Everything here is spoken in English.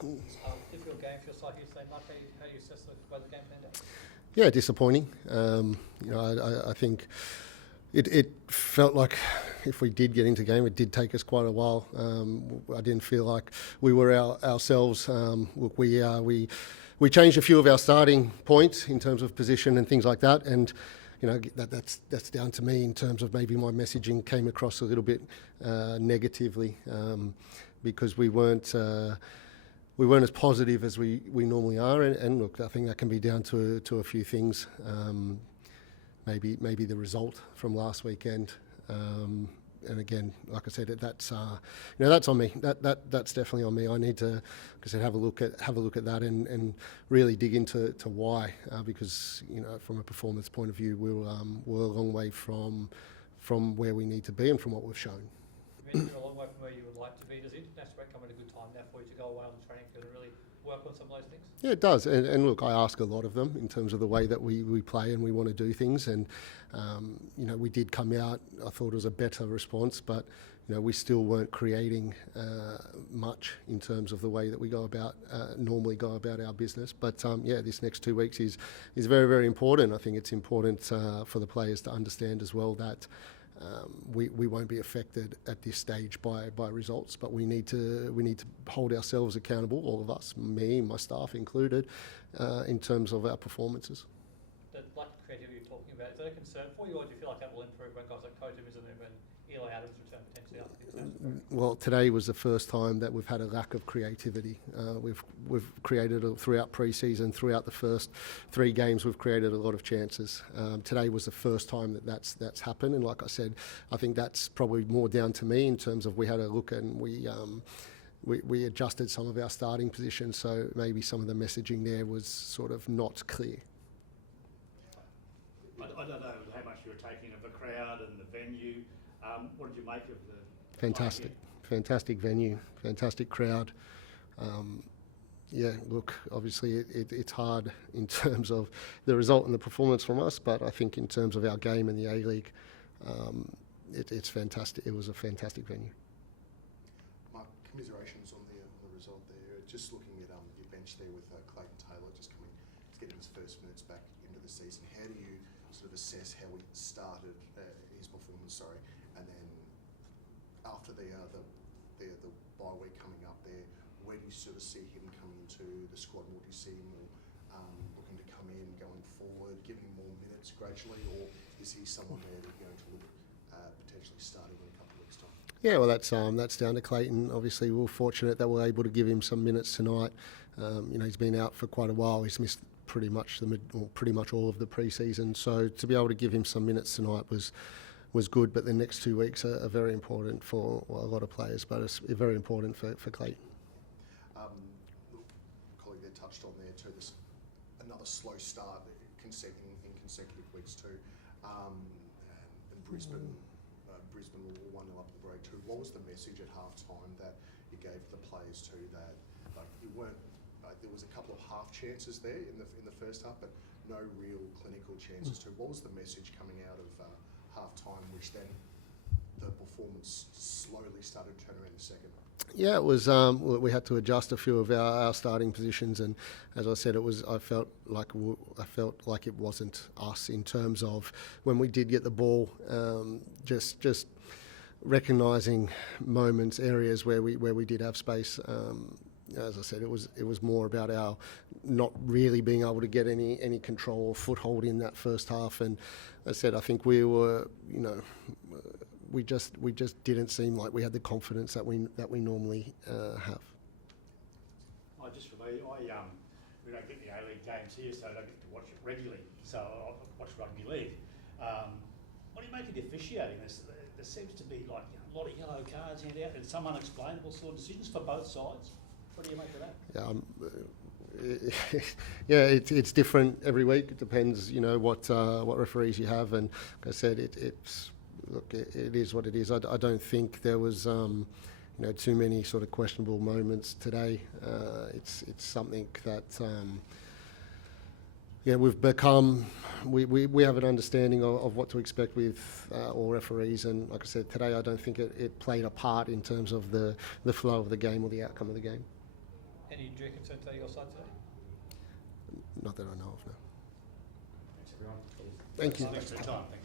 Difficult game feels like you're saying, like, how you assess the way the game panned out? Yeah, disappointing. I think it felt like if we did get into game, it did take us quite a while. I didn't feel like we were ourselves. Look, we changed a few of our starting points in terms of position and things like that, and that's down to me in terms of maybe my messaging came across a little bit negatively because we weren't as positive as we normally are, and look, I think that can be down to a few things. Maybe the result from last weekend, and again, like I said, that's on me. That's definitely on me. I need to, like I said, have a look at that and really dig into why, because from a performance point of view, we're a long way from where we need to be and from what we've shown. You've been a long way from where you would like to be. Does international break come at a good time now for you to go away on the training field and really work on some of those things? Yeah, it does. And look, I ask a lot of them in terms of the way that we play and we want to do things. And, we did come out, I thought it was a better response, but, we still weren't creating much in terms of the way that we normally go about our business. But, this next 2 weeks is very, very important. I think it's important for the players to understand as well that we won't be affected at this stage by results, but we need to hold ourselves accountable, all of us, me, my staff included, in terms of our performances. That lack of creativity you're talking about, is that a concern for you, or do you feel like that will improve when guys like Coachum isn't there and Eli Adams return potentially after the international? Well, today was the first time that we've had a lack of creativity. We've created throughout pre-season, throughout the first 3 games, we've created a lot of chances. Today was the first time that's happened, and like I said, I think that's probably more down to me in terms of we had a look and we adjusted some of our starting positions, so maybe some of the messaging there was sort of not clear. I don't know how much you were taking of the crowd and the venue. What did you make of the Fantastic venue, fantastic crowd. Look, obviously it's hard in terms of the result and the performance from us, but I think in terms of our game in the A-League, it's fantastic. It was a fantastic venue. Mark, commiserations on the result there. Just looking at your bench there with Clayton Taylor just getting his first minutes back into the season. How do you sort of assess how he started his performance? And then after the bye week coming up there, where do you sort of see him coming into the squad? Will you see him looking to come in, going forward, giving more minutes gradually, or is he someone there that you're going to look potentially starting in a couple of weeks' time? Yeah, well, that's down to Clayton. Obviously, we're fortunate that we're able to give him some minutes tonight. He's been out for quite a while. He's missed pretty much all of the pre-season. So to be able to give him some minutes tonight was good. But the next 2 weeks are very important for a lot of players, but it's very important for Clayton. Colleague there touched on there too. This another slow start in consecutive weeks too, and Brisbane were 1-0 up the break too. What was the message at half time that you gave the players too, that you weren't? There was a couple of half chances there in the first half, but no real clinical chances too. What was the message coming out of half time, which then the performance slowly started to turn around in the second? Yeah, it was. We had to adjust a few of our starting positions, and as I said, I felt like it wasn't us in terms of when we did get the ball. Just recognising moments, areas where we did have space. As I said, it was more about our not really being able to get any control or foothold in that first half. And as I said, I think we were, we just didn't seem like we had the confidence that we normally have. Just for me, we don't get the A-League games here, so I don't get to watch it regularly. So I watch rugby league. What do you make of the officiating? There seems to be like a lot of yellow cards handed out and some unexplainable sort of decisions for both sides. What do you make of that? It's different every week. It depends, what referees you have, and like I said, it is what it is. I don't think there was, too many sort of questionable moments today. It's something that, we've become. We have an understanding of what to expect with all referees, and like I said today, I don't think it played a part in terms of the flow of the game or the outcome of the game. Any injury concerns at your side today? Not that I know of, no. Thanks everyone. Thank you. Thanks for your time. Thank you.